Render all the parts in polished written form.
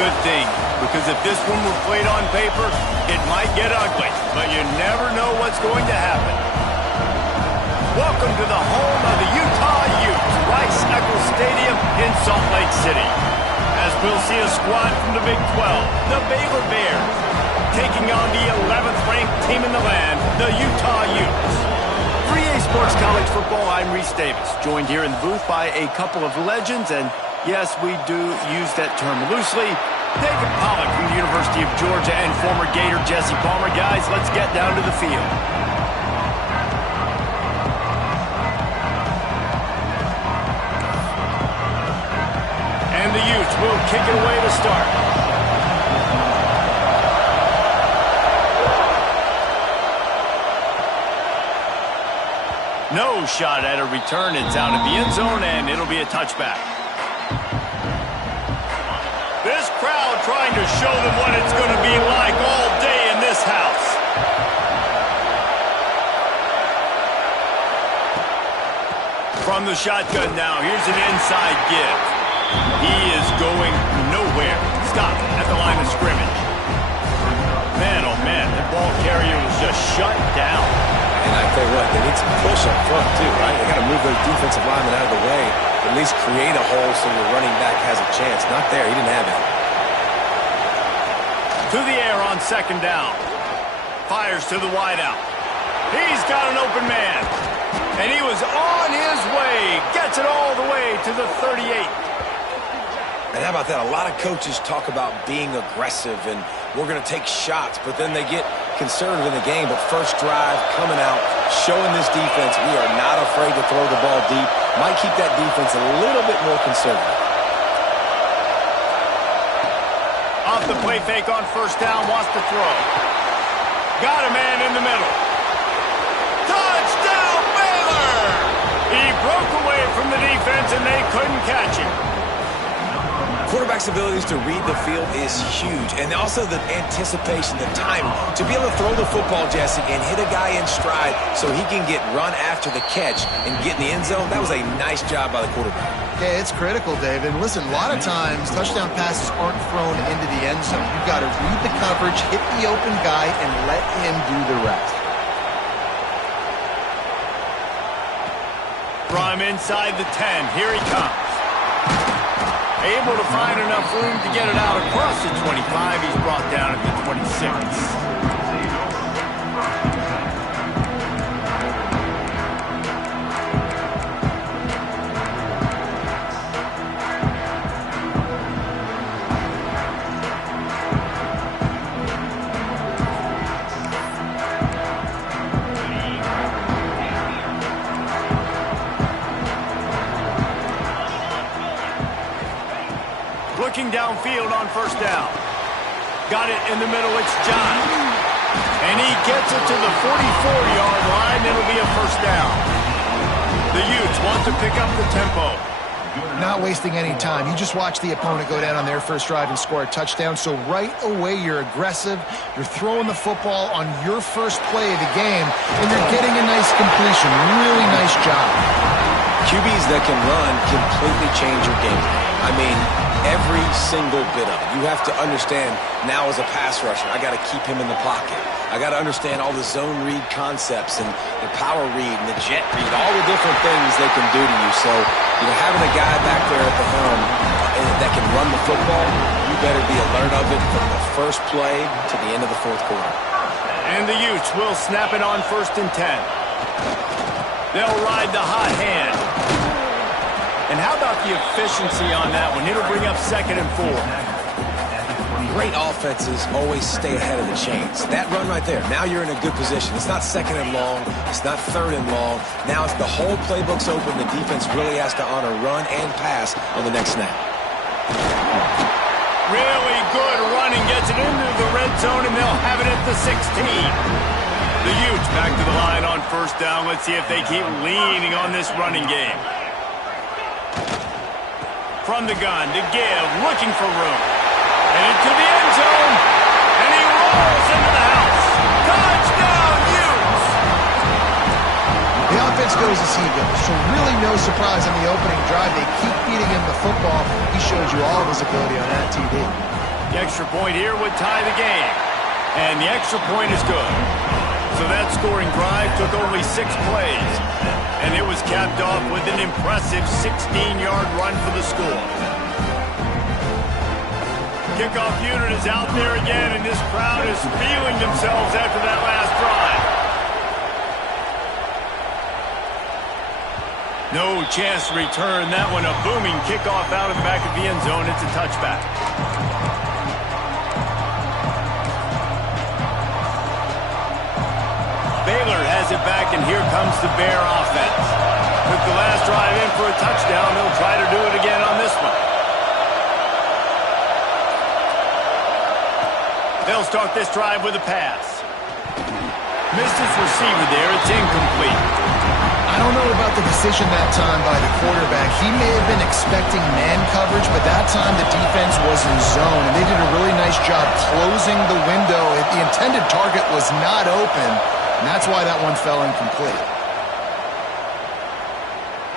good thing, because if this one were played on paper, it might get ugly, but you never know what's going to happen. Welcome to the home of the Utah Utes, Rice-Eccles Stadium in Salt Lake City. As we'll see a squad from the Big 12, the Baylor Bears, taking on the 11th ranked team in the land, the Utah Utes. 3A Sports College Football, I'm Reese Davis, joined here in the booth by a couple of legends, and yes, we do use that term loosely. David Pollack from the University of Georgia and former Gator Jesse Palmer. Guys, let's get down to the field. And the Utes will kick it away to start. No shot at a return. It's out of the end zone, and it'll be a touchback. This crowd trying to show them what it's going to be like all day in this house. From the shotgun now, here's an inside give. He is going nowhere. Stop at the line of scrimmage. Man, oh man, the ball carrier was just shut down. And I tell you what, they need some push up front too, right? They got to move those defensive linemen out of the way. At least create a hole so your running back has a chance. Not there. He didn't have it. To the air on second down. Fires to the wideout. He's got an open man. And he was on his way. Gets it all the way to the 38. And how about that? A lot of coaches talk about being aggressive and we're going to take shots, but then they get conservative in the game. But first drive, coming out, showing this defense we are not afraid to throw the ball deep. Might keep that defense a little bit more conservative. Off the play fake on first down, wants to throw. Got a man in the middle. Touchdown, Baylor! He broke away from the defense and they couldn't catch him. Quarterback's abilities to read the field is huge, and also the anticipation, the time to be able to throw the football, Jesse, and hit a guy in stride so he can get run after the catch and get in the end zone. That was a nice job by the quarterback. Yeah, it's critical, David. Listen, a lot of times touchdown passes aren't thrown into the end zone. You've got to read the coverage, hit the open guy, and let him do the rest. From inside the 10, here he comes. Able to find enough room to get it out across the 25. He's brought down at the 26. Looking downfield on first down. Got it in the middle, it's John. And he gets it to the 44-yard line. It'll be a first down. The Utes want to pick up the tempo. Not wasting any time. You just watch the opponent go down on their first drive and score a touchdown. So right away, you're aggressive. You're throwing the football on your first play of the game, and you're getting a nice completion. Really nice job. QBs that can run completely change your game. I mean, every single bit of it. You have to understand now as a pass rusher, I got to keep him in the pocket. I got to understand all the zone read concepts and the power read and the jet read, all the different things they can do to you. So, having a guy back there at the helm that can run the football, you better be alert of it from the first play to the end of the fourth quarter. And the Utes will snap it on 1st and 10. They'll ride the hot hand. And how about the efficiency on that one? It'll bring up 2nd and 4. Great offenses always stay ahead of the chains. That run right there, now you're in a good position. It's not 2nd and long. It's not 3rd and long. Now it's the whole playbook's open. The defense really has to honor run and pass on the next snap. Really good running. Gets it into the red zone, and they'll have it at the 16. The Utes back to the line on first down. Let's see if they keep leaning on this running game. From the gun to give, looking for room. And into the end zone. And he rolls into the house. Touchdown, Utes! The offense goes as he goes, so really no surprise on the opening drive. They keep feeding him the football. He showed you all of his ability on that TD. The extra point here would tie the game. And the extra point is good. So that scoring drive took only 6 plays. And it was capped off with an impressive 16-yard run for the score. Kickoff unit is out there again, and this crowd is feeling themselves after that last drive. No chance to return that one. A booming kickoff out of the back of the end zone. It's a touchback. Baylor has it back, and here comes the Bear offense. Took the last drive in for a touchdown. They'll try to do it again on this one. They'll start this drive with a pass. Missed his receiver there. It's incomplete. I don't know about the decision that time by the quarterback. He may have been expecting man coverage, but that time the defense was in zone, and they did a really nice job closing the window. The intended target was not open, and that's why that one fell incomplete.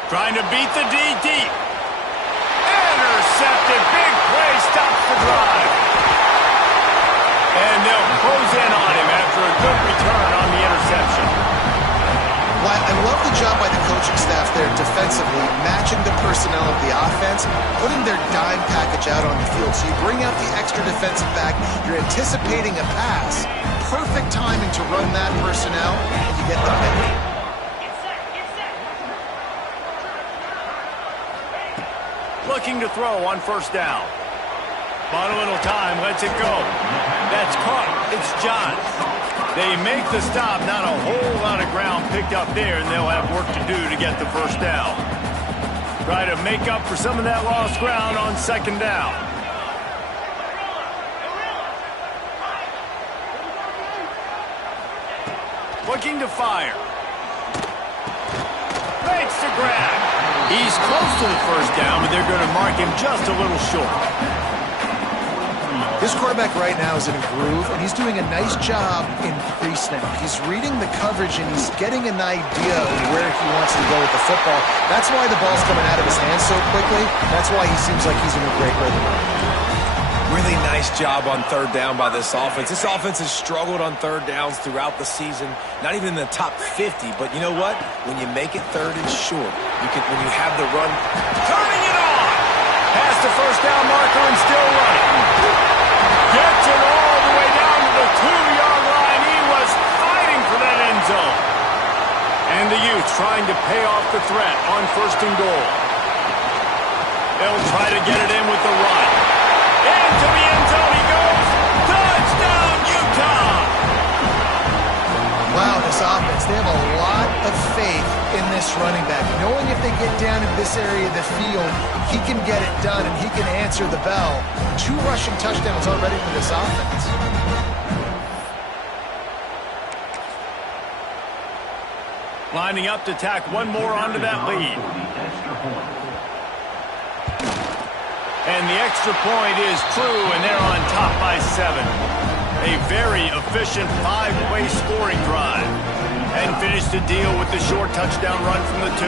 Trying to beat the D deep. Intercepted. Big play. Stops the drive. And they'll close in on him after a good return on the interception. Well, I love the job by the coaching staff there defensively, matching the personnel of the offense, putting their dime package out on the field. So you bring out the extra defensive back, you're anticipating a pass. Perfect timing to run that personnel, and you get the pick. Looking to throw on first down. Bought a little time, lets it go. That's caught. It's Johns. They make the stop. Not a whole lot of ground picked up there, and they'll have work to do to get the first down. Try to make up for some of that lost ground on second down. Looking to fire. Makes the grab. He's close to the first down, but they're going to mark him just a little short. This quarterback right now is in a groove, and he's doing a nice job in pre-snap. He's reading the coverage, and he's getting an idea of where he wants to go with the football. That's why the ball's coming out of his hands so quickly. That's why he seems like he's in a great rhythm. Really nice job on third down by this offense. This offense has struggled on third downs throughout the season. Not even in the top 50, but you know what? When you make it third and short, when you have the run. Turning it on! Past the first down marker and still running. Gets it all the way down to the 2-yard line. He was fighting for that end zone. And the Utes trying to pay off the threat on first and goal. They'll try to get it in with the run. Into the end zone he goes. Touchdown, Utah! Wow, this offense, they have a lot of faith in this running back. Knowing if they get down in this area of the field, he can get it done and he can answer the bell. 2 rushing touchdowns already for this offense. Lining up to tack one more onto that lead. And the extra point is true, and they're on top by 7. A very efficient 5-play scoring drive. And finished the deal with the short touchdown run from the 2.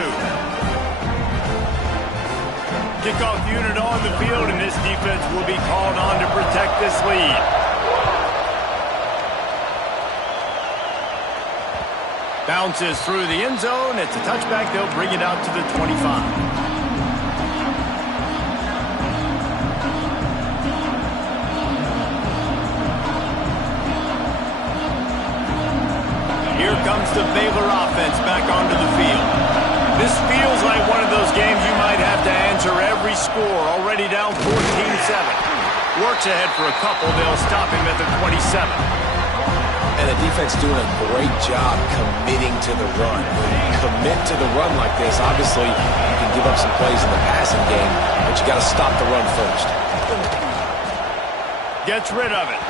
Kickoff unit on the field, and this defense will be called on to protect this lead. Bounces through the end zone. It's a touchback. They'll bring it out to the 25. Here comes the Baylor offense back onto the field. This feels like one of those games you might have to answer every score. Already down 14-7. Works ahead for a couple. They'll stop him at the 27. And the defense doing a great job committing to the run. When you commit to the run like this, obviously you can give up some plays in the passing game, but you got to stop the run first. Gets rid of it.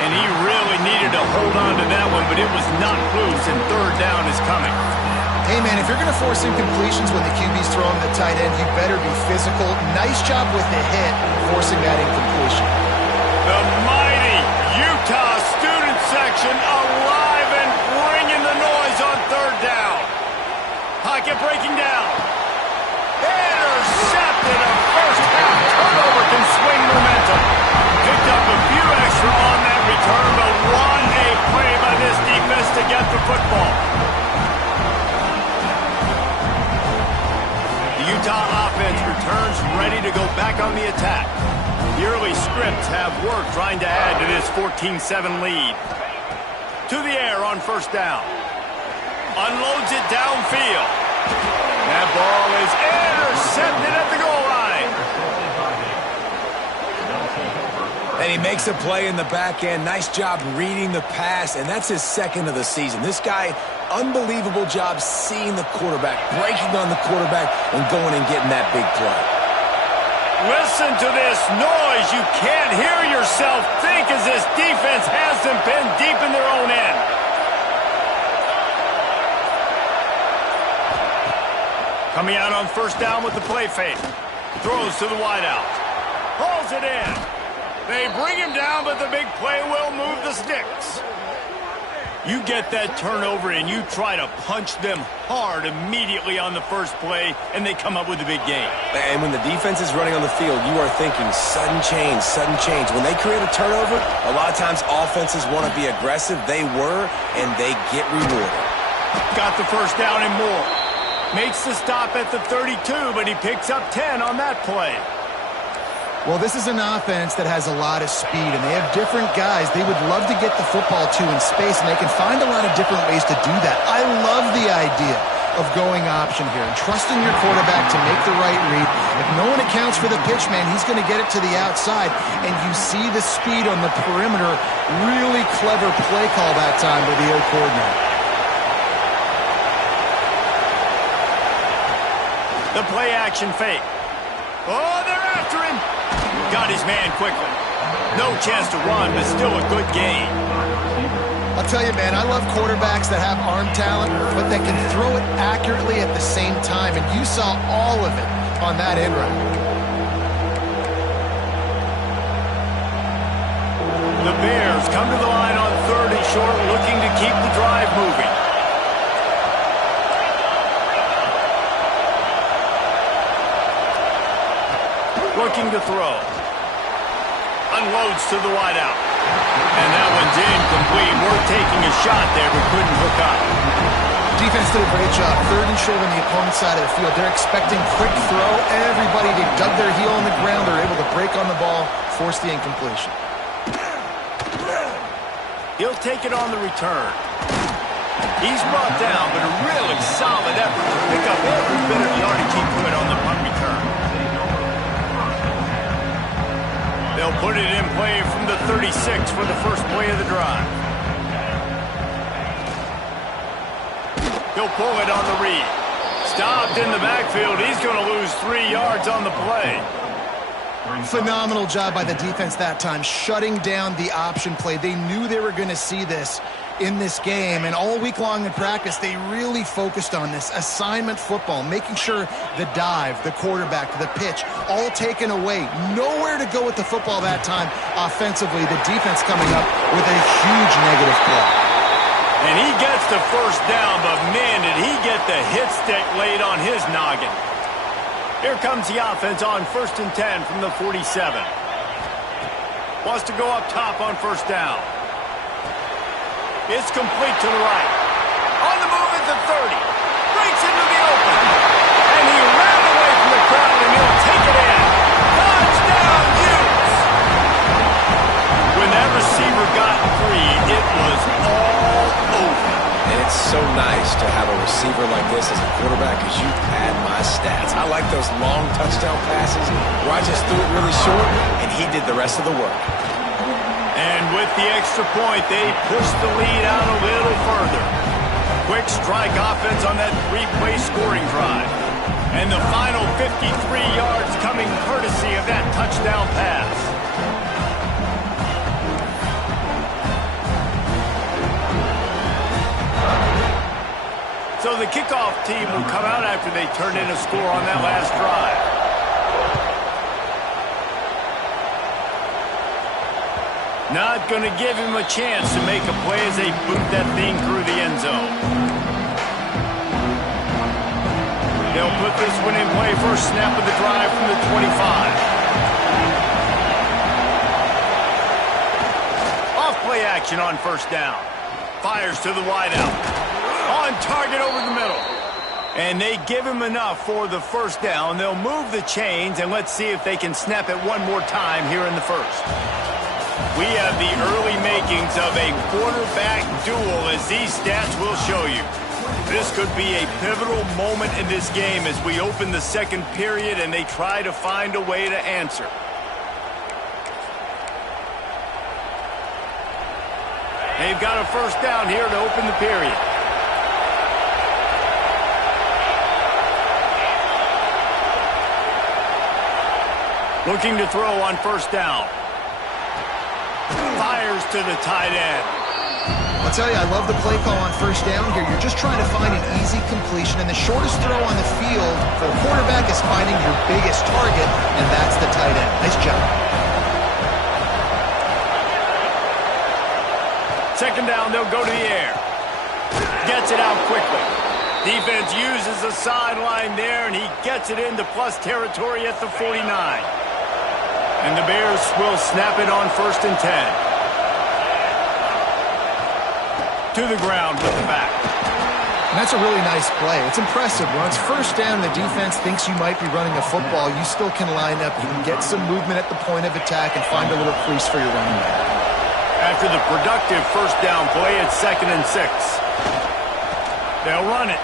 And he really needed to hold on to that one, but it was not loose, and third down is coming. Hey, man, if you're going to force incompletions when the QB's throwing the tight end, you better be physical. Nice job with the hit, forcing that incompletion. The mighty Utah student section alive and bringing the noise on third down. Pocket breaking down. Intercepted. A first half turnover can swing momentum. Picked up a on the attack. The early scripts have worked trying to add to this 14-7 lead. To the air on first down. Unloads it downfield. That ball is intercepted at the goal line. And he makes a play in the back end. Nice job reading the pass, and that's his second of the season. This guy, unbelievable job seeing the quarterback, breaking on the quarterback, and going and getting that big play. Listen to this noise. You can't hear yourself think as this defense has them pinned deep in their own end. Coming out on first down with the play fake. Throws to the wideout. Hauls it in. They bring him down, but the big play will move the sticks. You get that turnover and you try to punch them hard immediately on the first play, and they come up with a big game. And when the defense is running on the field, you are thinking sudden change, sudden change. When they create a turnover, a lot of times offenses want to be aggressive. They were, and they get rewarded. Got the first down and more. Makes the stop at the 32, but he picks up 10 on that play. Well, this is an offense that has a lot of speed, and they have different guys they would love to get the football to in space, and they can find a lot of different ways to do that. I love the idea of going option here and trusting your quarterback to make the right read. If no one accounts for the pitch, man, he's going to get it to the outside, and you see the speed on the perimeter. Really clever play call that time by the O coordinator. The play action fake. Oh, they're after him. Got his man quickly. No chance to run, but still a good game. I'll tell you, man, I love quarterbacks that have arm talent, but that can throw it accurately at the same time, and you saw all of it on that end route. The Bears come to the line on third and short, looking to keep the drive moving. Looking to throw. Unloads to the wideout. And that one's incomplete. We're taking a shot there, but couldn't hook up. Defense did a great job. Third and short on the opponent's side of the field. They're expecting quick throw. Everybody, they dug their heel on the ground. They're able to break on the ball, force the incompletion. He'll take it on the return. He's brought down, but a really solid effort to pick up every bit of yardage he could on the punt return. They'll put it in play from the 36 for the first play of the drive. He'll pull it on the read. Stopped in the backfield. He's going to lose 3 yards on the play. Phenomenal job by the defense that time, shutting down the option play. They knew they were going to see this in this game, and all week long in practice, they really focused on this assignment football, making sure the dive, the quarterback, the pitch, all taken away. Nowhere to go with the football that time offensively. The defense coming up with a huge negative play. And he gets the first down, but man, did he get the hit stick laid on his noggin. Here comes the offense on 1st and 10 from the 47. Wants to go up top on first down. It's complete to the right. On the move at the 30. Breaks into the open. And he ran away from the crowd, and he'll take it in. Touchdown, Utes! When that receiver got free, it was all over. And it's so nice to have a receiver like this as a quarterback, because you pad my stats. I like those long touchdown passes where I just threw it really short, and he did the rest of the work. And with the extra point, they pushed the lead out a little further. Quick strike offense on that 3-play scoring drive. And the final 53 yards coming courtesy of that touchdown pass. So the kickoff team will come out after they turn in a score on that last drive. Not going to give him a chance to make a play as they boot that thing through the end zone. They'll put this one in play first snap of the drive from the 25. Off play action on first down. Fires to the wideout. On target over the middle. And they give him enough for the first down. They'll move the chains, and let's see if they can snap it one more time here in the first. We have the early makings of a quarterback duel, as these stats will show you. This could be a pivotal moment in this game as we open the second period and they try to find a way to answer. They've got a first down here to open the period. Looking to throw on first down. Fires to the tight end. I'll tell you, I love the play call on first down here. You're just trying to find an easy completion, and the shortest throw on the field for a quarterback is finding your biggest target, and that's the tight end. Nice job. Second down, they'll go to the air. Gets it out quickly. Defense uses the sideline there, and he gets it into plus territory at the 49. And the Bears will snap it on 1st and 10. To the ground with the back. And that's a really nice play. It's impressive. When it's first down and the defense thinks you might be running a football, you still can line up. You can get some movement at the point of attack and find a little crease for your running back. After the productive first down play, it's 2nd and 6. They'll run it.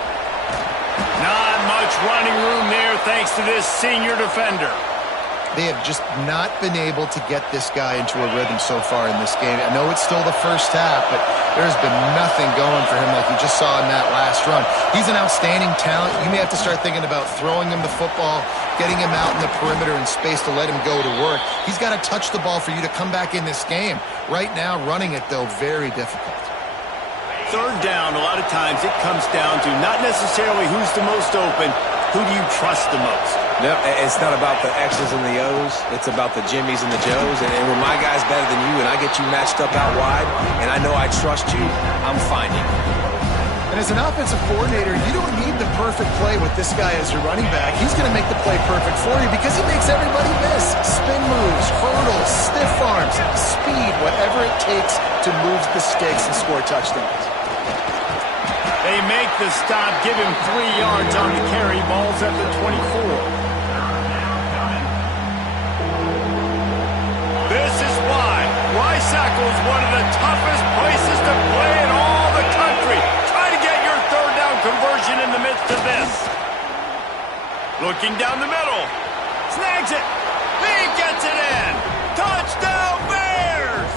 Not much running room there thanks to this senior defender. They have just not been able to get this guy into a rhythm so far in this game. I know it's still the first half, but there's been nothing going for him like you just saw in that last run. He's an outstanding talent. You may have to start thinking about throwing him the football, getting him out in the perimeter in space to let him go to work. He's got to touch the ball for you to come back in this game. Right now, running it, though, very difficult. Third down, a lot of times it comes down to not necessarily who's the most open, who do you trust the most? No, it's not about the X's and the O's. It's about the Jimmies and the Joes. And when my guy's better than you and I get you matched up out wide and I know I trust you, I'm finding you. And as an offensive coordinator, you don't need the perfect play with this guy as your running back. He's going to make the play perfect for you because he makes everybody miss. Spin moves, hurdles, stiff arms, speed, whatever it takes to move the sticks and score touchdowns. They make the stop, give him 3 yards on the carry. Ball's at the 24. This is why Rice-Eccles is one of the toughest places to play in all the country. Try to get your third down conversion in the midst of this. Looking down the middle. Snags it. He gets it in. Touchdown Bears!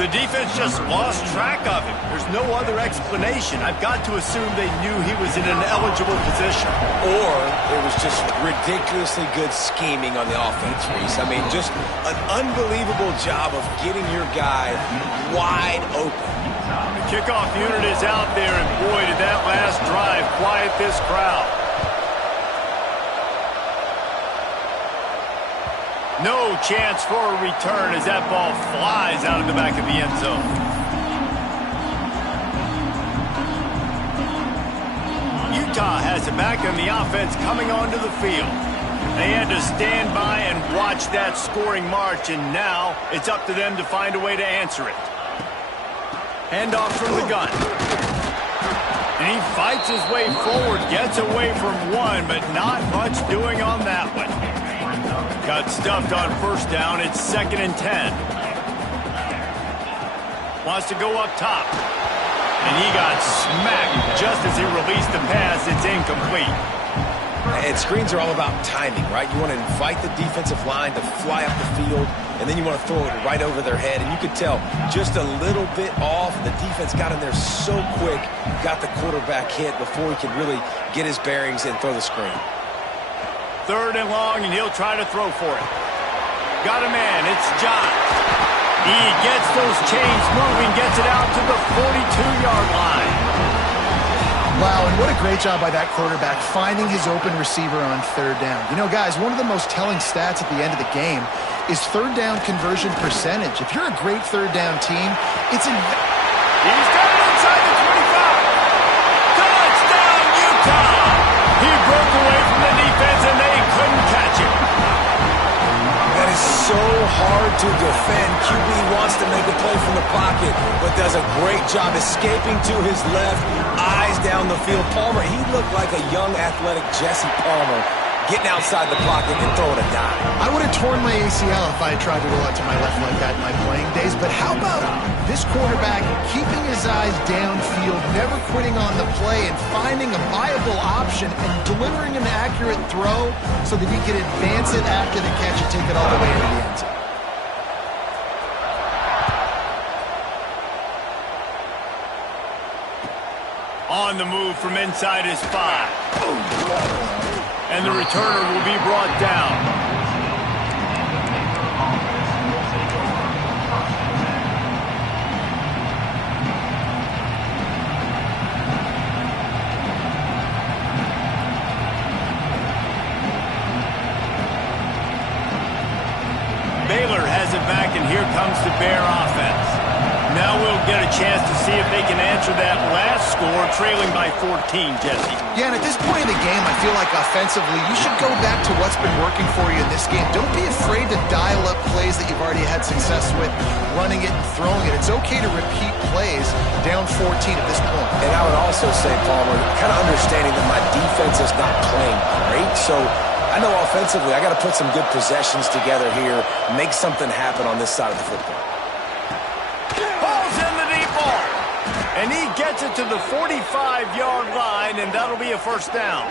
The defense just lost track of him. There's no other explanation. I've got to assume they knew he was in an eligible position. Or it was just ridiculously good scheming on the offense, Reese. I mean, just an unbelievable job of getting your guy wide open. The kickoff unit is out there, and boy, did that last drive quiet this crowd. No chance for a return as that ball flies out of the back of the end zone. Utah has it back on the offense coming onto the field. They had to stand by and watch that scoring march, and now it's up to them to find a way to answer it. Handoff from the gun. And he fights his way forward, gets away from one, but not much doing on that one. Got stuffed on first down. It's 2nd and 10. Wants to go up top. And he got smacked just as he released the pass. It's incomplete. And screens are all about timing, right? You want to invite the defensive line to fly up the field, and then you want to throw it right over their head. And you could tell just a little bit off. The defense got in there so quick, got the quarterback hit before he could really get his bearings and throw the screen. 3rd and long, and he'll try to throw for it. Got a man. It's John. He gets those chains moving, gets it out to the 42-yard line. Wow, and what a great job by that quarterback finding his open receiver on 3rd down. You know, guys, one of the most telling stats at the end of the game is 3rd down conversion percentage. If you're a great 3rd down team, it's in... He's got it inside the 25. Touchdown, Utah! He broke away from the defense, and they couldn't catch him. That is so hard to defend. QB wants to make a play from the pocket, but does a great job escaping to his left, eyes down the field. Palmer, he looked like a young athletic Jesse Palmer, getting outside the pocket and throwing a dime. I would have torn my ACL if I had tried to roll out to my left like that in my playing days, but how about this quarterback keeping his eyes downfield, never quitting on the play, and finding a viable option and delivering an accurate throw so that he could advance it after the catch and take it all the way into the end zone. On the move from inside his 5. And the returner will be brought down. Baylor has it back, and here comes the Bear offense. Now we'll get a chance to see if they can answer that last score, trailing by 14, Jesse. Yeah, and at this point in the game, I feel like offensively, you should go back to what's been working for you in this game. Don't be afraid to dial up plays that you've already had success with, running it and throwing it. It's okay to repeat plays down 14 at this point. And I would also say, Palmer, kind of understanding that my defense is not playing great, so I know offensively I got to put some good possessions together here, make something happen on this side of the football. And he gets it to the 45-yard line, and that'll be a first down.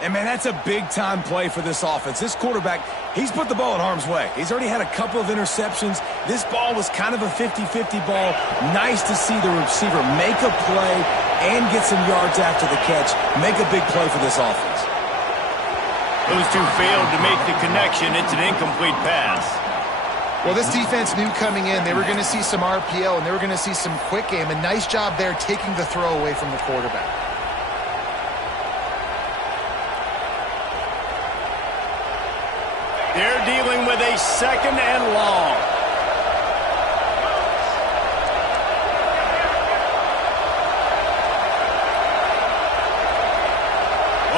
And, man, that's a big-time play for this offense. This quarterback, he's put the ball in harm's way. He's already had a couple of interceptions. This ball was kind of a 50-50 ball. Nice to see the receiver make a play and get some yards after the catch. Make a big play for this offense. Those two failed to make the connection. It's an incomplete pass. Well, this defense knew coming in they were going to see some RPO and they were going to see some quick game. A nice job there taking the throw away from the quarterback. They're dealing with a second and long.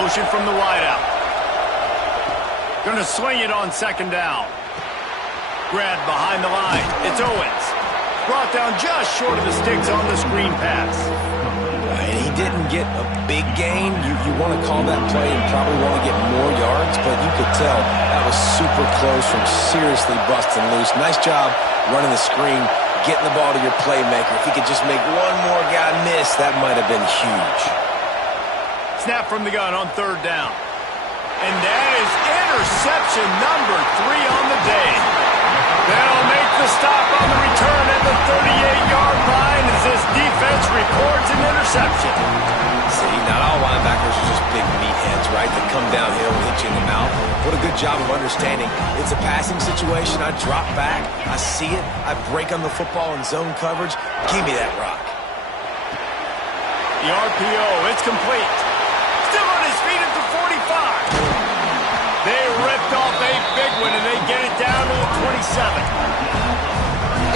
Motion from the wideout. Going to swing it on second down. Grab behind the line. It's Owens. Brought down just short of the sticks on the screen pass. And he didn't get a big gain. You want to call that play and probably want to get more yards, but you could tell that was super close from seriously busting loose. Nice job running the screen, getting the ball to your playmaker. If he could just make one more guy miss, that might have been huge. Snap from the gun on third down. And that is interception number 3 on the day. They'll make the stop on the return at the 38-yard line as this defense records an interception. See, not all linebackers are just big meatheads, right? They come downhill and hit you in the mouth. What a good job of understanding. It's a passing situation. I drop back. I see it. I break on the football in zone coverage. Give me that rock. The RPO, it's complete. Still on his feet at the 45. They ripped off a big one, and they get it down to the 27.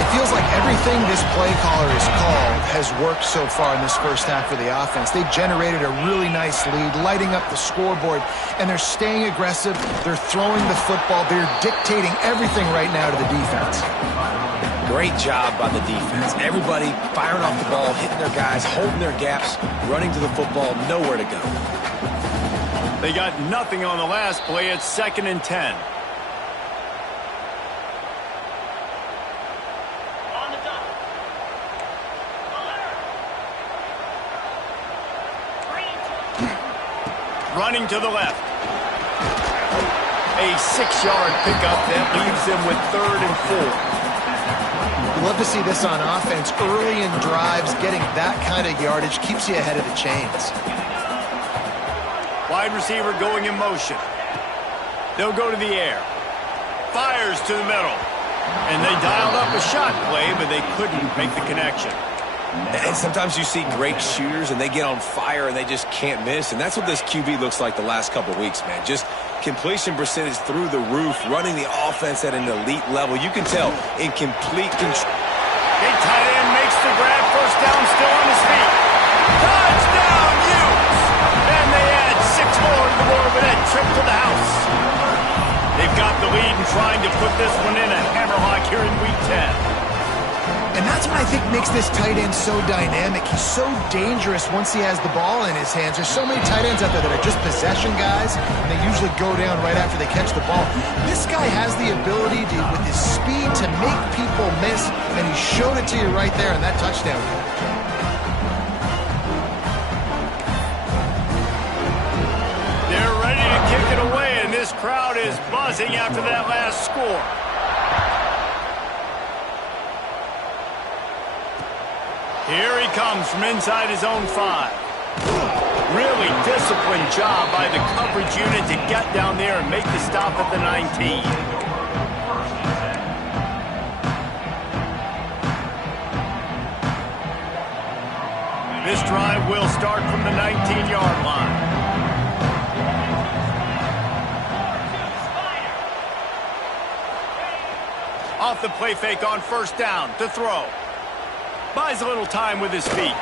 It feels like everything this play caller has called has worked so far in this first half of the offense. They generated a really nice lead, lighting up the scoreboard, and they're staying aggressive. They're throwing the football. They're dictating everything right now to the defense. Great job by the defense. Everybody firing off the ball, hitting their guys, holding their gaps, running to the football, nowhere to go. They got nothing on the last play. It's 2nd and 10. Running to the left. A 6-yard pickup that leaves them with 3rd and 4. You love to see this on offense. Early in drives, getting that kind of yardage keeps you ahead of the chains. Wide receiver going in motion. They'll go to the air. Fires to the middle. And they dialed up a shot play, but they couldn't make the connection. And sometimes you see great shooters, and they get on fire, and they just can't miss. And that's what this QB looks like the last couple of weeks, man. Just completion percentage through the roof, running the offense at an elite level. You can tell in complete control. Big tight end makes the grab. First down, still on his feet. Touchdown, Utes! And they add 6 more to the board with that trip to the house. They've They've got the lead and trying to put this one in a hammerlock here in Week 10. And that's what I think makes this tight end so dynamic. He's so dangerous once he has the ball in his hands. There's so many tight ends out there that are just possession guys, and they usually go down right after they catch the ball. This guy has the ability to, with his speed, to make people miss, and he showed it to you right there in that touchdown catch. They're ready to kick it away, and this crowd is buzzing after that last score. Here he comes from inside his own 5. Really disciplined job by the coverage unit to get down there and make the stop at the 19. This drive will start from the 19-yard line. Off the play fake on first down to throw. Buys a little time with his feet.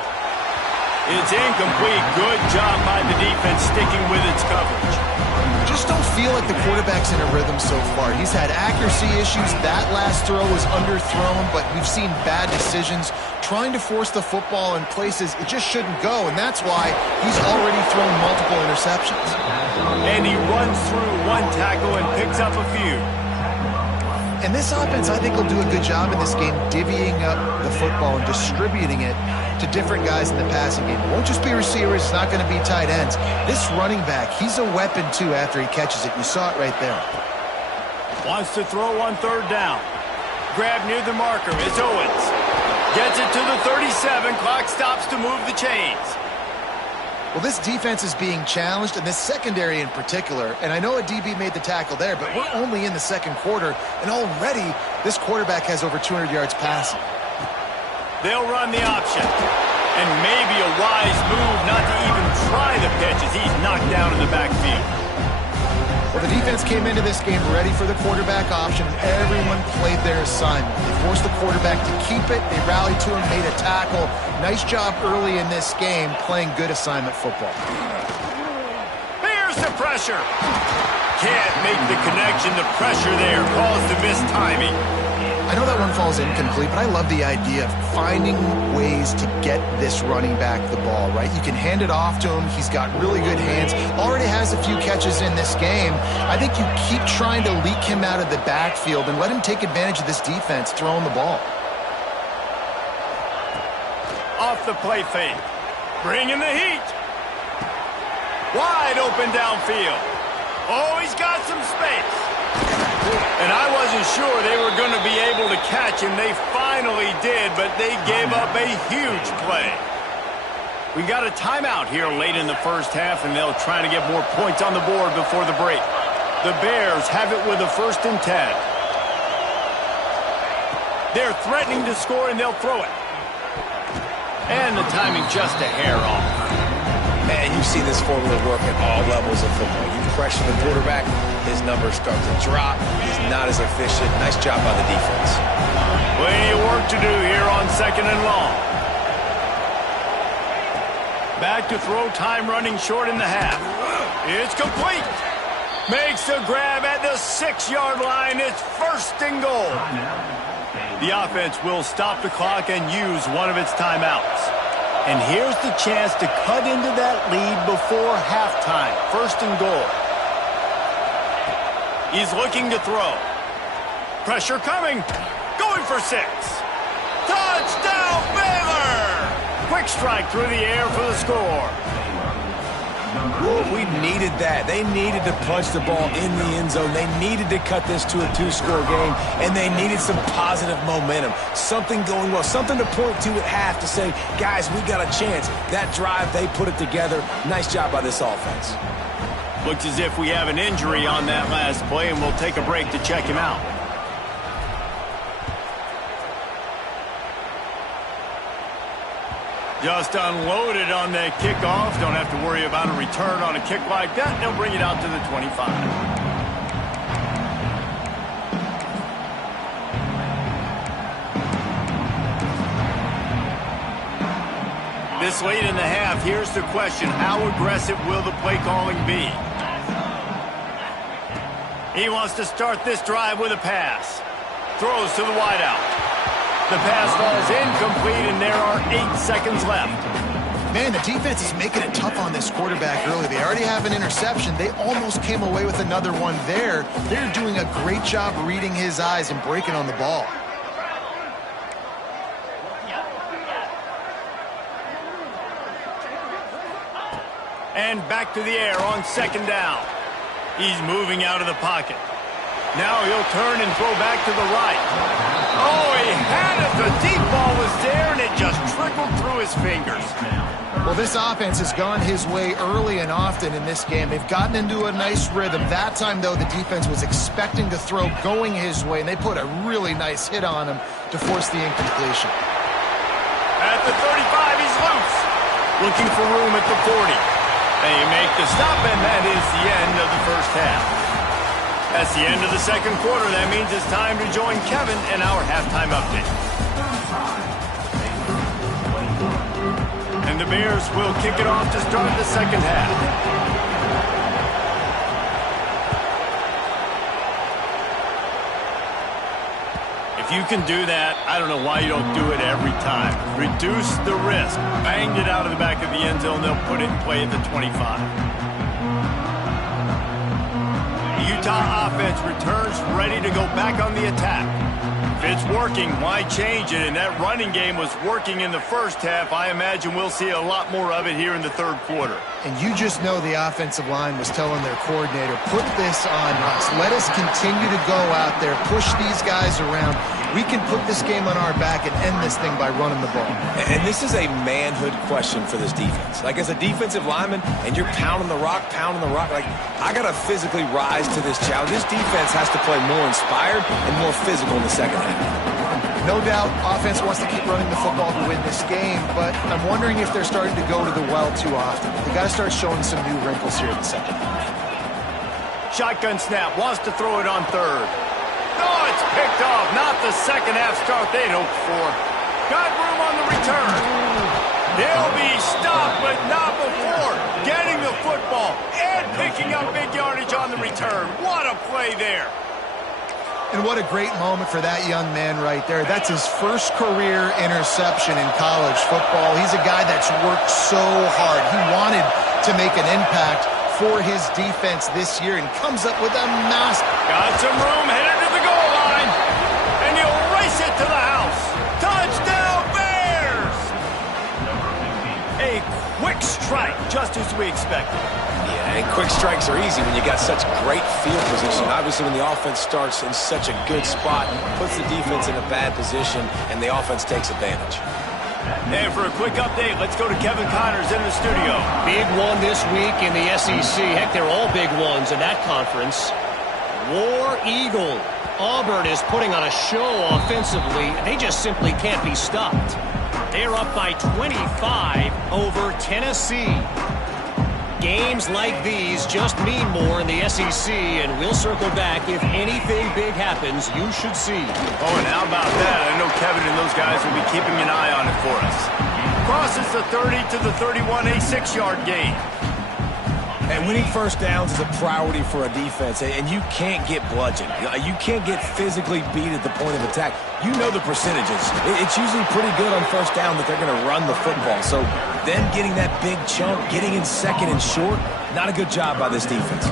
It's incomplete. Good job by the defense sticking with its coverage. Just don't feel like the quarterback's in a rhythm so far. He's had accuracy issues. That last throw was underthrown, but we've seen bad decisions trying to force the football in places it just shouldn't go, and that's why he's already thrown multiple interceptions. And he runs through one tackle and picks up a few. And this offense, I think, will do a good job in this game divvying up the football and distributing it to different guys in the passing game. It won't just be receivers. It's not going to be tight ends. This running back, he's a weapon, too, after he catches it. You saw it right there. Wants to throw on third down. Grab near the marker. It's Owens. Gets it to the 37. Clock stops to move the chains. Well, this defense is being challenged, and this secondary in particular, and I know a DB made the tackle there, but we're only in the second quarter, and already this quarterback has over 200 yards passing. They'll run the option, and maybe a wise move not to even try the pitch as he's knocked down in the backfield. Well, the defense came into this game ready for the quarterback option, and everyone played their assignment. They forced the quarterback to keep it. They rallied to him, made a tackle. Nice job early in this game playing good assignment football. Here's the pressure. Can't make the connection. The pressure there caused the missed timing. I know that one falls incomplete, but I love the idea of finding ways to get this running back the ball, right? You can hand it off to him. He's got really good hands. Already has a few catches in this game. I think you keep trying to leak him out of the backfield and let him take advantage of this defense throwing the ball. Off the play fake. Bringing the heat. Wide open downfield. Oh, he's got some space. And I wasn't sure they were going to be able to catch him. They finally did, but they gave up a huge play. We got a timeout here late in the first half, and they'll try to get more points on the board before the break. The Bears have it with a 1st and 10. They're threatening to score, and they'll throw it. And the timing just a hair off. Man, you see this formula work at all levels of football. You pressure the quarterback, his numbers start to drop. He's not as efficient. Nice job by the defense. Plenty of work to do here on 2nd and long. Back to throw, time running short in the half. It's complete. Makes the grab at the 6-yard line. It's 1st and goal. The offense will stop the clock and use one of its timeouts. And here's the chance to cut into that lead before halftime. 1st and goal. He's looking to throw. Pressure coming. Going for 6. Touchdown, Baylor! Quick strike through the air for the score. Ooh, we needed that. They needed to punch the ball in the end zone. They needed to cut this to a 2-score game, and they needed some positive momentum. Something going well, something to point to at half to say, guys, we got a chance. That drive, they put it together. Nice job by this offense. Looks as if we have an injury on that last play, and we'll take a break to check him out. Just unloaded on that kickoff. Don't have to worry about a return on a kick like that. They'll bring it out to the 25. This late in the half, here's the question. How aggressive will the play calling be? He wants to start this drive with a pass. Throws to the wideout. The pass falls incomplete, and there are 8 seconds left. Man, the defense is making it tough on this quarterback early. They already have an interception. They almost came away with another one there. They're doing a great job reading his eyes and breaking on the ball. And back to the air on 2nd down. He's moving out of the pocket. Now he'll turn and throw back to the right. Oh, he had it. The deep ball was there, and it just trickled through his fingers. Well, this offense has gone his way early and often in this game. They've gotten into a nice rhythm. That time, though, the defense was expecting to throw going his way, and they put a really nice hit on him to force the incompletion. At the 35, he's loose. Looking for room at the 40. They make the stop, and that is the end of the first half. That's the end of the second quarter. That means it's time to join Kevin in our halftime update. And the Bears will kick it off to start the second half. If you can do that, I don't know why you don't do it every time. Reduce the risk. Banged it out of the back of the end zone. They'll put it in play at the 25. The Utah offense returns ready to go back on the attack. If it's working, why change it? And that running game was working in the first half. I imagine we'll see a lot more of it here in the third quarter. And you just know the offensive line was telling their coordinator, put this on us. Let us continue to go out there, push these guys around. We can put this game on our back and end this thing by running the ball. And this is a manhood question for this defense. Like, as a defensive lineman, and you're pounding the rock, like, I got to physically rise to this challenge. This defense has to play more inspired and more physical in the second half. No doubt, offense wants to keep running the football to win this game, but I'm wondering if they're starting to go to the well too often. They got to start showing some new wrinkles here in the second half. Shotgun snap, wants to throw it on 3rd. Oh, it's picked off. Not the second half start they'd hoped for. Got room on the return. They'll be stopped, but not before getting the football and picking up big yardage on the return. What a play there. And what a great moment for that young man right there. That's his first career interception in college football. He's a guy that's worked so hard. He wanted to make an impact for his defense this year and comes up with a massive. Got some room, headed to the goal line, and he'll race it to the house. Touchdown, Bears! A quick strike, just as we expected. Yeah, and quick strikes are easy when you got such great field position. Obviously, when the offense starts in such a good spot, puts the defense in a bad position, and the offense takes advantage. And for a quick update, let's go to Kevin Connors in the studio. Big one this week in the SEC. Heck, they're all big ones in that conference. War Eagle. Auburn is putting on a show offensively. They just simply can't be stopped. They're up by 25 over Tennessee. Games like these just mean more in the SEC, and we'll circle back. If anything big happens, you should see. Oh, and how about that? I know Kevin and those guys will be keeping an eye on it for us. Crosses the 30 to the 31, a 6-yard gain. And winning first downs is a priority for a defense, and you can't get bludgeoned. You can't get physically beat at the point of attack. You know the percentages. It's usually pretty good on first down that they're going to run the football. So them getting that big chunk, getting in second and short, not a good job by this defense.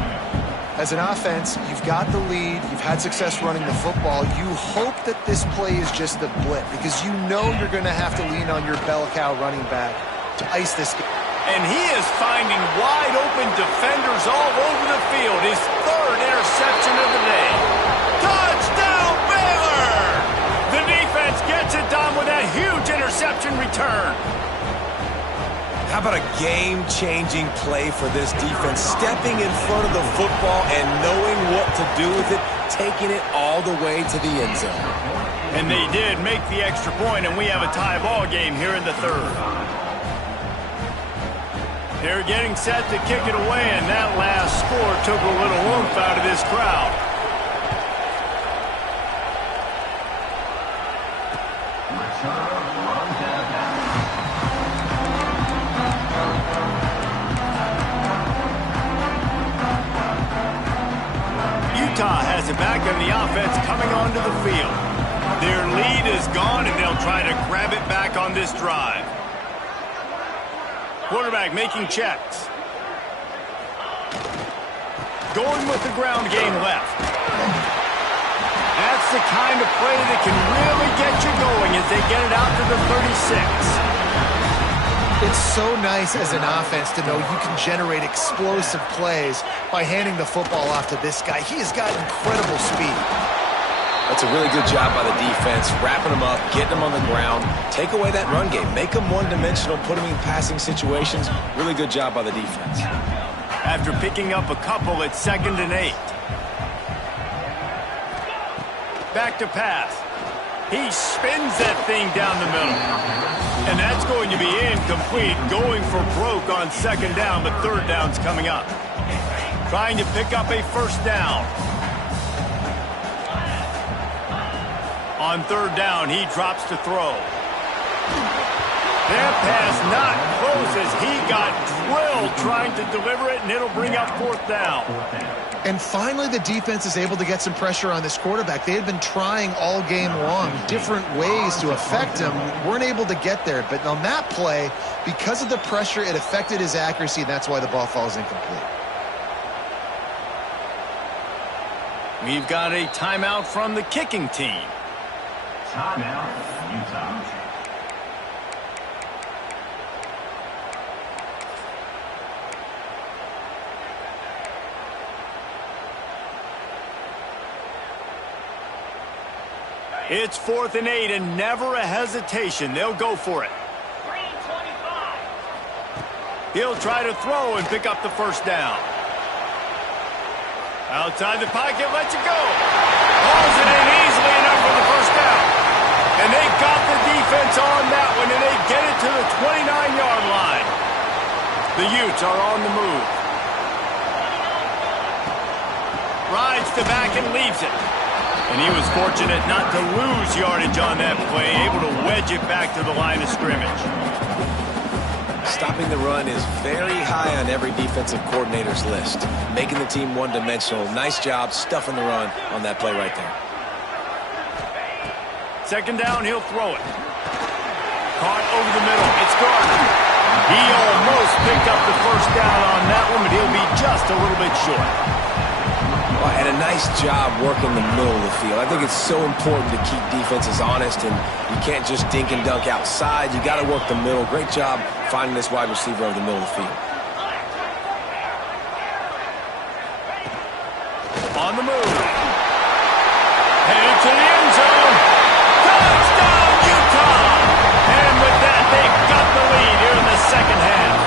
As an offense, you've got the lead. You've had success running the football. You hope that this play is just a blip because you know you're going to have to lean on your bell cow running back to ice this game. And he is finding wide-open defenders all over the field. His 3rd interception of the day. Touchdown, Baylor! The defense gets it done with that huge interception return. How about a game-changing play for this defense? Stepping in front of the football and knowing what to do with it, taking it all the way to the end zone. And they did make the extra point, and we have a tie ball game here in the 3rd. They're getting set to kick it away, and that last score took a little oomph out of this crowd. Utah has it back on the offense coming onto the field. Their lead is gone, and they'll try to grab it back on this drive. Quarterback making checks. Going with the ground game left. That's the kind of play that can really get you going as they get it out to the 36. It's so nice as an offense to know you can generate explosive plays by handing the football off to this guy. He has got incredible speed. That's a really good job by the defense, wrapping them up, getting them on the ground, take away that run game, make them one-dimensional, put them in passing situations. Really good job by the defense. After picking up a couple, it's 2nd and 8. Back to pass. He spins that thing down the middle. And that's going to be incomplete, going for broke on 2nd down, but 3rd down's coming up. Trying to pick up a 1st down. On 3rd down, he drops to throw. That pass not close as he got drilled trying to deliver it, and it'll bring up 4th down. And finally, the defense is able to get some pressure on this quarterback. They had been trying all game long different ways to affect him. Weren't able to get there. But on that play, because of the pressure, it affected his accuracy, and that's why the ball falls incomplete. We've got a timeout from the kicking team. Timeout, Utah. It's 4th and 8 and never a hesitation. They'll go for it. He'll try to throw and pick up the 1st down. Outside the pocket, lets it go. Hauls it in easily enough for the 1st down. And they got the defense on that one, and they get it to the 29-yard line. The Utes are on the move. Rides to back and leaves it. And he was fortunate not to lose yardage on that play, able to wedge it back to the line of scrimmage. Stopping the run is very high on every defensive coordinator's list. Making the team one-dimensional. Nice job stuffing the run on that play right there. 2nd down, he'll throw it. Caught over the middle. It's Gardner. He almost picked up the 1st down on that one, but he'll be just a little bit short. Well, and a nice job working the middle of the field. I think it's so important to keep defenses honest, and you can't just dink and dunk outside. You got to work the middle. Great job finding this wide receiver over the middle of the field. On the move. Headed to the end zone. Touchdown, Utah! And with that, they've got the lead here in the 2nd half.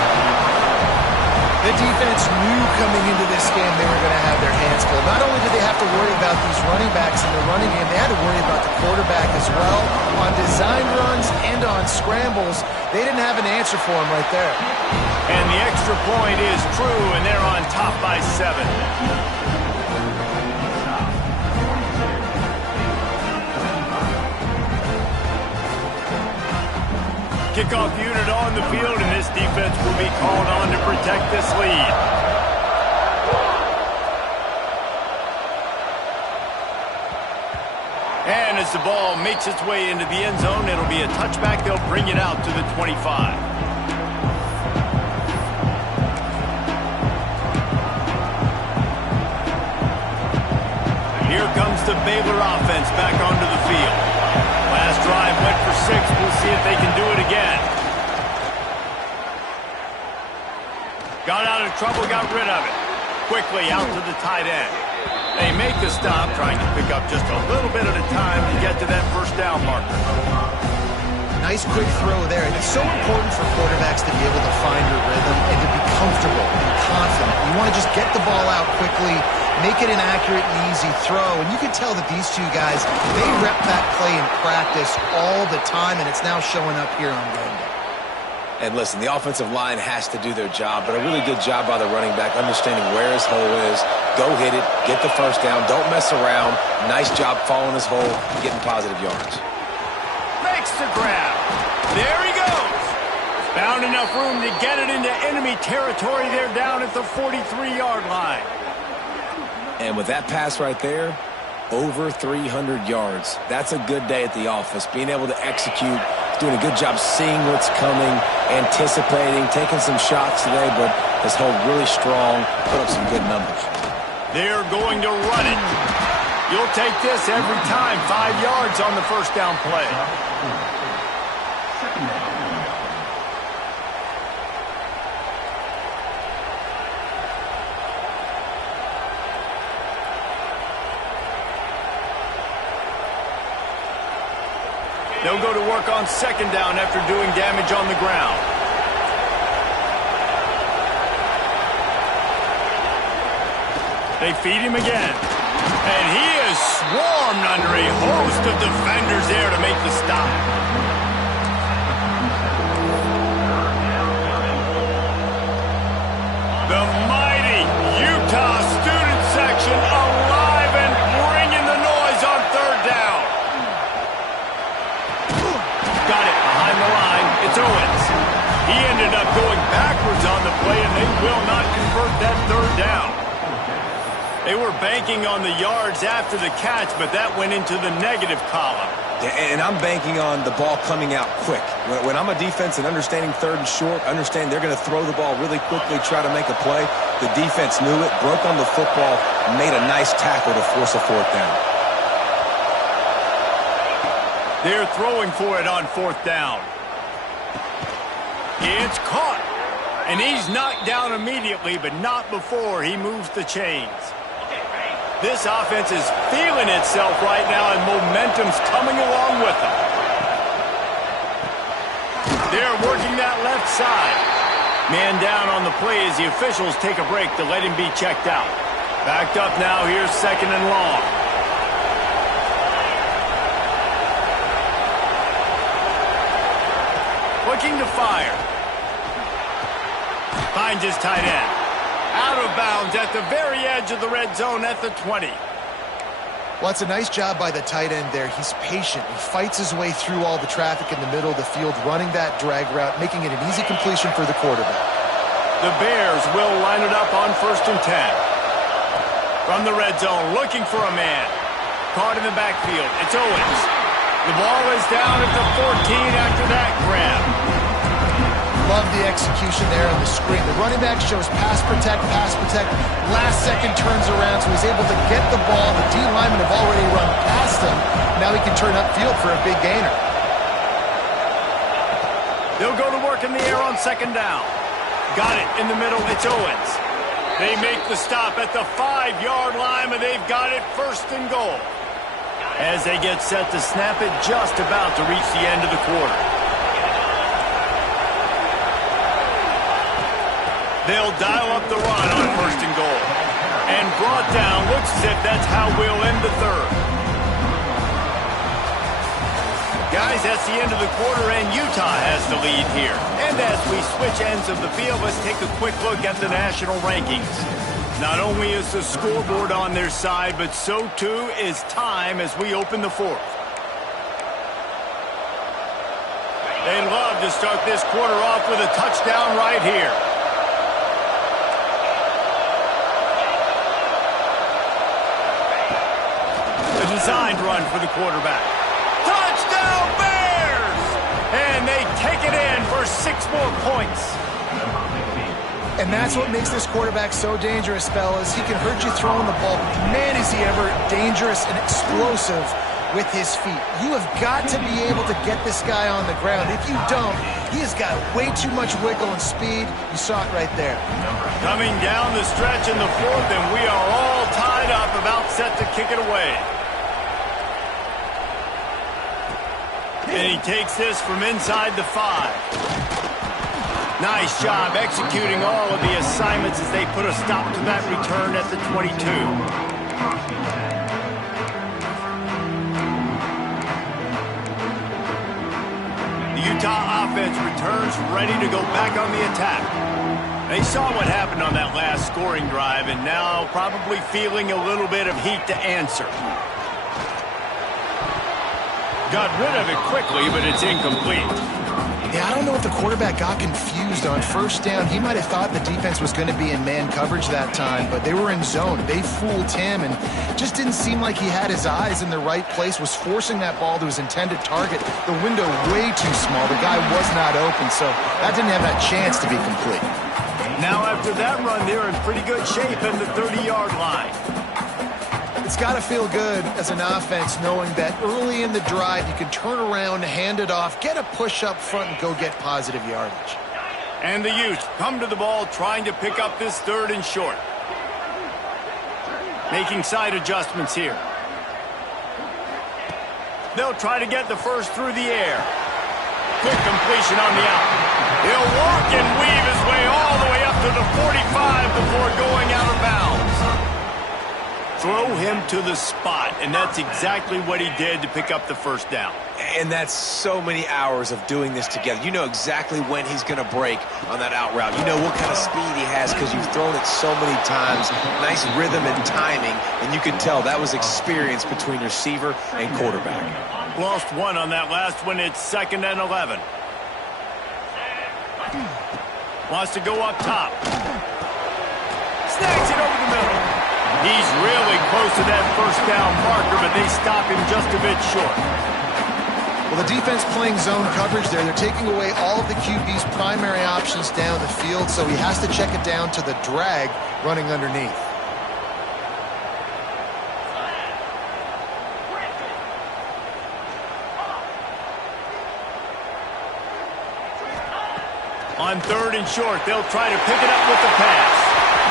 The defense knew coming into this game they were going to have their hands full. Not only did they have to worry about these running backs in the running game, they had to worry about the quarterback as well. On design runs and on scrambles, they didn't have an answer for him right there. And the extra point is true, and they're on top by 7. Kickoff unit on the field, and this defense will be called on to protect this lead. And as the ball makes its way into the end zone, it'll be a touchback. They'll bring it out to the 25. Here comes the Baylor offense back onto the field. Last drive went for 6. We'll see if they can do it again. Got out of trouble, got rid of it. Quickly out to the tight end. They make the stop, trying to pick up just a little bit at a time to get to that 1st down marker. Nice quick throw there. And it's so important for quarterbacks to be able to find your rhythm and to be comfortable and confident. You want to just get the ball out quickly, make it an accurate and easy throw. And you can tell that these two guys, they rep that play in practice all the time, and it's now showing up here on game day. And listen, the offensive line has to do their job, but a really good job by the running back, understanding where his hole is. Go hit it, get the 1st down, don't mess around. Nice job following his hole, getting positive yards. Makes the grab. There he goes. Found enough room to get it into enemy territory. They're down at the 43-yard line. And with that pass right there, over 300 yards. That's a good day at the office. Being able to execute, doing a good job seeing what's coming, anticipating, taking some shots today, but has held really strong, put up some good numbers. They're going to run it. You'll take this every time. 5 yards on the first down play. They'll go to work on second down after doing damage on the ground. They feed him again. And he is swarmed under a host of defenders there to make the stop. The mighty Utah student section alive and bringing the noise on third down. Got it behind the line. It's Owens. He ended up going backwards on the play, and they will not convert that third down. They were banking on the yards after the catch, but that went into the negative column. Yeah, and I'm banking on the ball coming out quick. When I'm a defense and understanding third and short, understand they're going to throw the ball really quickly, try to make a play. The defense knew it, broke on the football, made a nice tackle to force a fourth down. They're throwing for it on fourth down. It's caught. And he's knocked down immediately, but not before he moves the chains. This offense is feeling itself right now, and momentum's coming along with them. They're working that left side. Man down on the play as the officials take a break to let him be checked out. Backed up now, here's second and long. Looking to fire. Finds his tight end. Out of bounds at the very edge of the red zone at the 20. Well, it's a nice job by the tight end there. He's patient. He fights his way through all the traffic in the middle of the field, running that drag route, making it an easy completion for the quarterback. The Bears will line it up on 1st and 10. From the red zone, looking for a man. Caught in the backfield. It's Owens. The ball is down at the 14 after that grab. Love the execution there on the screen. The running back shows pass protect. Last second turns around, so he's able to get the ball. The D linemen have already run past him. Now he can turn upfield for a big gainer. They'll go to work in the air on second down. Got it in the middle. It's Owens. They make the stop at the 5-yard line, and they've got it 1st and goal. As they get set to snap it, just about to reach the end of the quarter. They'll dial up the run on 1st and goal. And brought down, looks as if that's how we'll end the third. Guys, that's the end of the quarter, and Utah has the lead here. And as we switch ends of the field, let's take a quick look at the national rankings. Not only is the scoreboard on their side, but so too is time as we open the fourth. They love to start this quarter off with a touchdown right here. A designed run for the quarterback. Touchdown Bears! And they take it in for 6 more points. And that's what makes this quarterback so dangerous, fellas. He can hurt you throwing the ball. Man, is he ever dangerous and explosive with his feet. You have got to be able to get this guy on the ground. If you don't, he has got way too much wiggle and speed. You saw it right there. Coming down the stretch in the fourth, and we are all tied up, about set to kick it away. And he takes this from inside the 5. Nice job executing all of the assignments as they put a stop to that return at the 22. The Utah offense returns ready to go back on the attack. They saw what happened on that last scoring drive and now probably feeling a little bit of heat to answer. Got rid of it quickly, but it's incomplete. Yeah, I don't know if the quarterback got confused on first down. He might have thought the defense was going to be in man coverage that time, but they were in zone. They fooled him and just didn't seem like he had his eyes in the right place, was forcing that ball to his intended target. The window way too small. The guy was not open, so that didn't have that chance to be complete. Now after that run, they're in pretty good shape at the 30-yard line. It's got to feel good as an offense knowing that early in the drive you can turn around, hand it off, get a push up front, and go get positive yardage. And the Utes come to the ball trying to pick up this 3rd and short. Making side adjustments here. They'll try to get the first through the air. Quick completion on the out. He'll walk and weave his way all the way up to the 45 before going out of bounds. Throw him to the spot, and that's exactly what he did to pick up the first down. And that's so many hours of doing this together. You know exactly when he's going to break on that out route. You know what kind of speed he has because you've thrown it so many times. Nice rhythm and timing, and you can tell that was experience between receiver and quarterback. Lost one on that last one. It's 2nd and 11. Wants to go up top. Snags it over the middle. He's really close to that first down marker, but they stop him just a bit short. Well, the defense playing zone coverage there. They're taking away all of the QB's primary options down the field, so he has to check it down to the drag running underneath. On 3rd and short, they'll try to pick it up with the pass.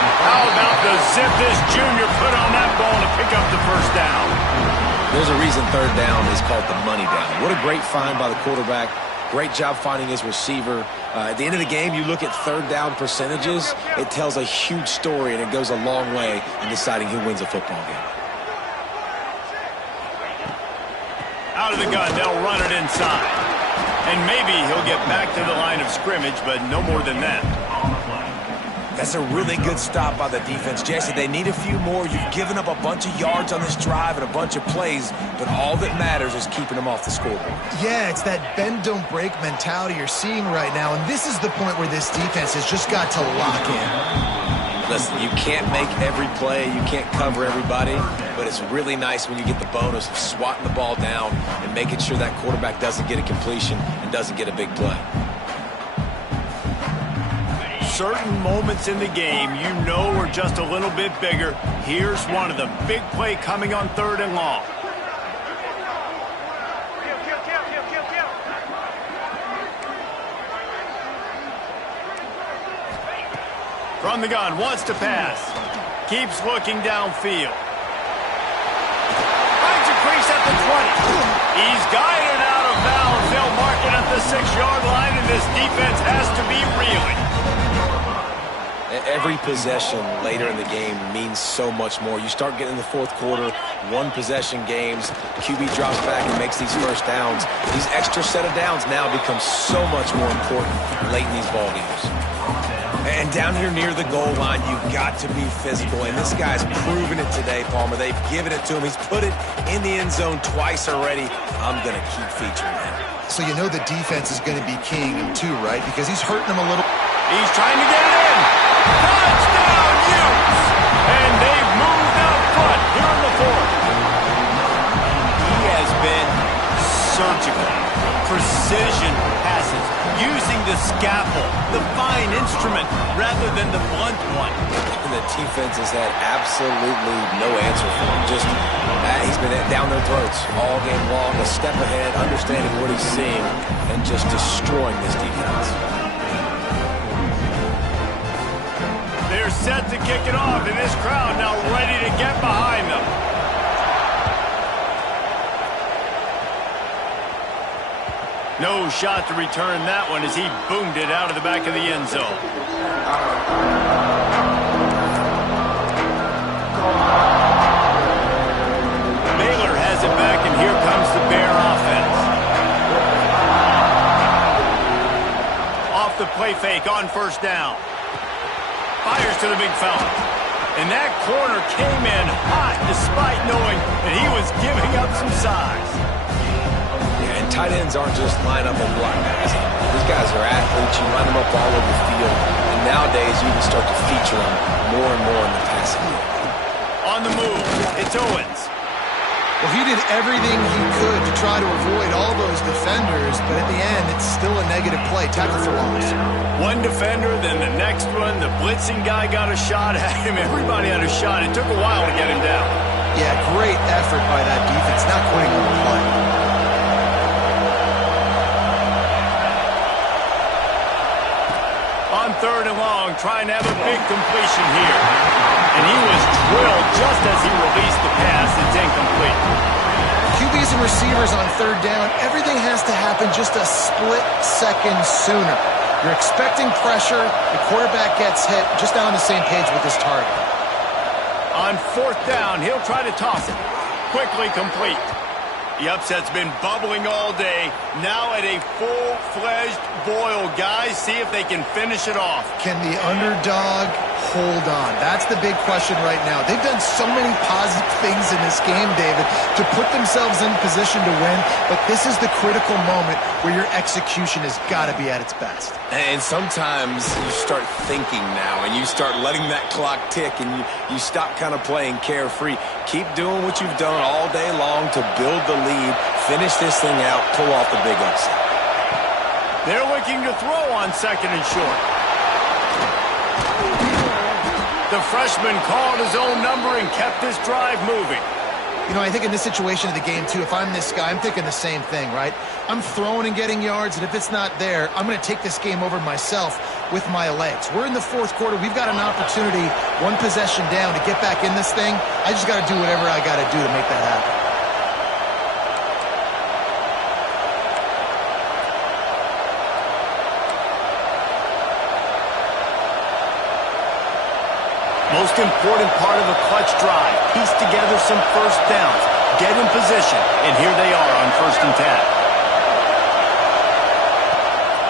How about the zip this junior put on that ball to pick up the first down? There's a reason 3rd down is called the money down. What a great find by the quarterback. Great job finding his receiver. At the end of the game, you look at 3rd down percentages. It tells a huge story, and it goes a long way in deciding who wins a football game. Out of the gun, they'll run it inside. And maybe he'll get back to the line of scrimmage, but no more than that. That's a really good stop by the defense. Jesse, they need a few more. You've given up a bunch of yards on this drive and a bunch of plays, but all that matters is keeping them off the scoreboard. Yeah, it's that bend, don't break mentality you're seeing right now, and this is the point where this defense has just got to lock in. Listen, you can't make every play, you can't cover everybody, but it's really nice when you get the bonus of swatting the ball down and making sure that quarterback doesn't get a completion and doesn't get a big play. Certain moments in the game you know are just a little bit bigger. Here's one of them. Big play coming on 3rd and long. From the gun, wants to pass. Keeps looking downfield. Finds a crease at the 20. He's guided out of bounds. They'll mark it at the 6-yard line, and this defense has to be reeling. Every possession later in the game means so much more. You start getting in the 4th quarter, 1-possession games, QB drops back and makes these first downs. These extra set of downs now become so much more important late in these ball games. And down here near the goal line, you've got to be physical. And this guy's proven it today, Palmer. They've given it to him. He's put it in the end zone twice already. I'm going to keep featuring him. So you know the defense is going to be keying him too, right? Because he's hurting him a little. He's trying to get it in. Touchdown, Utes! And they've moved out front here in the 4th. He has been surgical. Precision passes, using the scalpel, the fine instrument, rather than the blunt one. And the defense has had absolutely no answer for him. Just, he's been down their throats all game long, a step ahead, understanding what he's seeing, and just destroying this defense. They're set to kick it off, and this crowd now ready to get behind them. No shot to return that one as he boomed it out of the back of the end zone. Baylor has it back, and here comes the Bear offense. Off the play fake on first down. Fires to the big fella. And that corner came in hot despite knowing that he was giving up some size. And Tight ends aren't just line up and block guys. These guys are athletes. You line them up all over the field. And nowadays, you can start to feature them more and more in the passing game. On the move, it's Owens. Well, he did everything he could to try to avoid all those defenders, but at the end, it's still a negative play. Tackle for loss. One defender, then the next one. The blitzing guy got a shot at him. Everybody had a shot. It took a while to get him down. Yeah, great effort by that defense, not quitting on the play. On 3rd and long, trying to have a big completion here. And he was drilled just as he released the pass. It's incomplete. QBs and receivers on 3rd down, everything has to happen just a split second sooner. You're expecting pressure, the quarterback gets hit, just not on the same page with his target. On 4th down, he'll try to toss it. Quickly complete. The upset's been bubbling all day. Now at a full-fledged boil. Guys, see if they can finish it off. Can the underdog hold on? That's the big question right now. They've done so many positive things in this game, David, to put themselves in position to win, but this is the critical moment where your execution has got to be at its best. And sometimes you start thinking now, and you start letting that clock tick, and you stop kind of playing carefree. Keep doing what you've done all day long to build the lead, finish this thing out, pull off the big upset. They're looking to throw on 2nd and short. The freshman called his own number and kept this drive moving. You know, I think in this situation of the game, too, if I'm this guy, I'm thinking the same thing, right? I'm throwing and getting yards, and if it's not there, I'm going to take this game over myself with my legs. We're in the 4th quarter. We've got an opportunity, one possession down, to get back in this thing. I just got to do whatever I got to do to make that happen. Most important part of a clutch drive. Piece together some 1st downs. Get in position. And here they are on 1st and 10.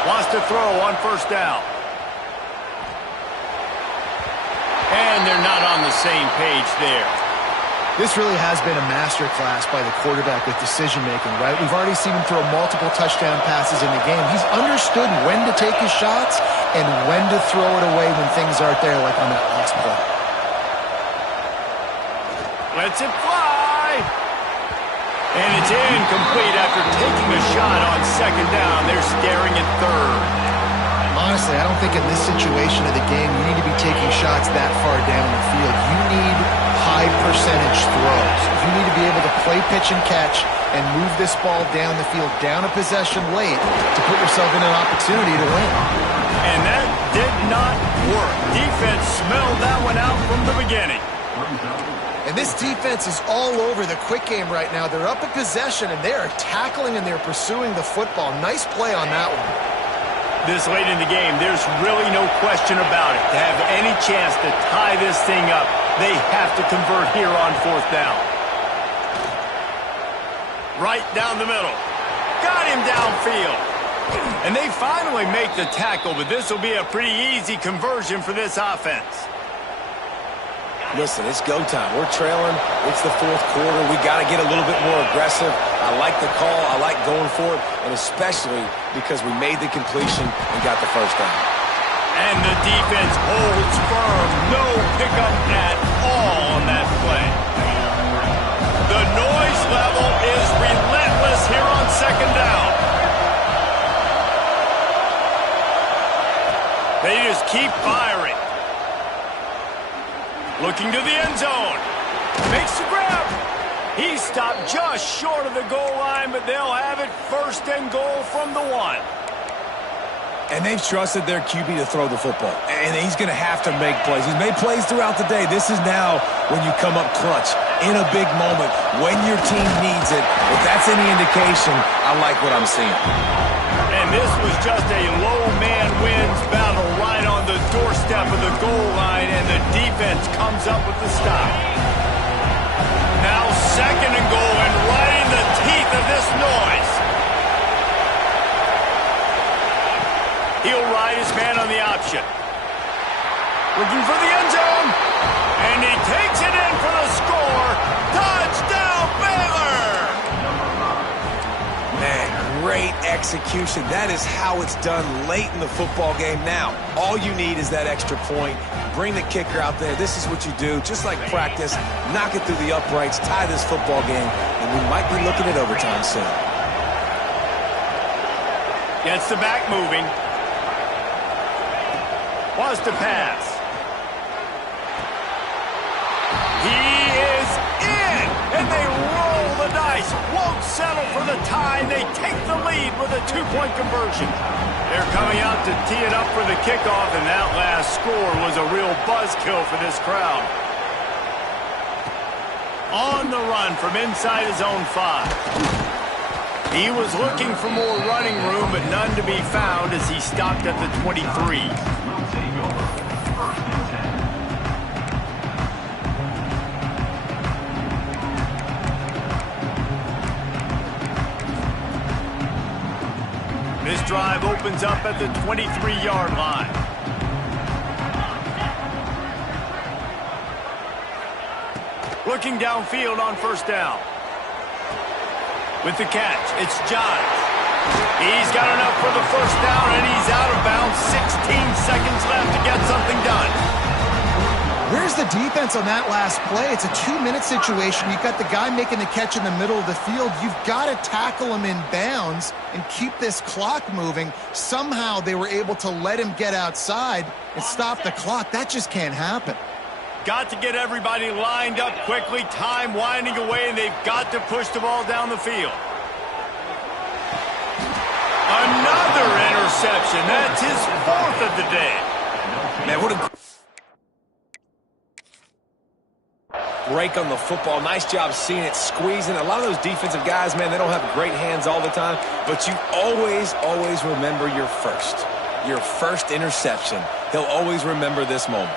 Wants to throw on 1st down. And they're not on the same page there. This really has been a masterclass by the quarterback with decision-making, right? We've already seen him throw multiple touchdown passes in the game. He's understood when to take his shots and when to throw it away when things aren't there, like on that last play. Lets it fly. And it's incomplete after taking a shot on 2nd down. They're staring at 3rd. Honestly, I don't think in this situation of the game you need to be taking shots that far down the field. You need high percentage throws. You need to be able to play pitch and catch and move this ball down the field, down a possession late, to put yourself in an opportunity to win. And that did not work. Defense smelled that one out from the beginning. And this defense is all over the quick game right now. They're up a possession, and they are tackling and they're pursuing the football. Nice play on that one. This late in the game, there's really no question about it. To have any chance to tie this thing up, they have to convert here on 4th down. Right down the middle. Got him downfield. And they finally make the tackle, but this will be a pretty easy conversion for this offense. Listen, it's go time. We're trailing. It's the 4th quarter. We got to get a little bit more aggressive. I like the call. I like going for it, and especially because we made the completion and got the 1st down. And the defense holds firm. No pickup at all on that play. The noise level is relentless here on 2nd down. They just keep firing. Looking to the end zone. Makes the grab. He stopped just short of the goal line, but they'll have it 1st and goal from the 1. And they've trusted their QB to throw the football. And he's going to have to make plays. He's made plays throughout the day. This is now when you come up clutch in a big moment when your team needs it. If that's any indication, I like what I'm seeing. And this was just a low man wins battle right on the doorstep of the goal line, and the defense comes up with the stop. Now 2nd and goal, and right in the teeth of this noise. He'll ride his man on the option. Looking for the end zone, and he takes it in for the score. Touchdown, Baylor! Man, great execution. That is how it's done late in the football game. Now, all you need is that extra point. Bring the kicker out there. This is what you do. Just like practice, knock it through the uprights, tie this football game, and we might be looking at overtime soon. Gets the back moving. Wants to pass. He is in, and they roll the dice. Won't settle for the tie. They take the lead with a two-point conversion. They're coming out to tee it up for the kickoff, and that last score was a real buzzkill for this crowd. On the run from inside his own 5. He was looking for more running room, but none to be found as he stopped at the 23. This drive opens up at the 23-yard line. Looking downfield on first down. With the catch, it's Giles. He's got enough for the first down, and he's out of bounds. 16 seconds left to get something done. Where's the defense on that last play? It's a 2-minute situation. You've got the guy making the catch in the middle of the field. You've got to tackle him in bounds and keep this clock moving. Somehow they were able to let him get outside and stop the clock. That just can't happen. Got to get everybody lined up quickly. Time winding away, and they've got to push the ball down the field. Another interception. That's his 4th of the day. Man, what a break on the football. Nice job seeing it, squeezing. A lot of those defensive guys, man, they don't have great hands all the time, but you always remember your first interception. He'll always remember this moment.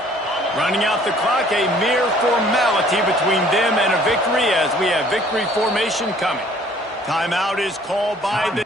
Running out the clock, a mere formality between them and a victory as we have victory formation coming. Timeout is called by the...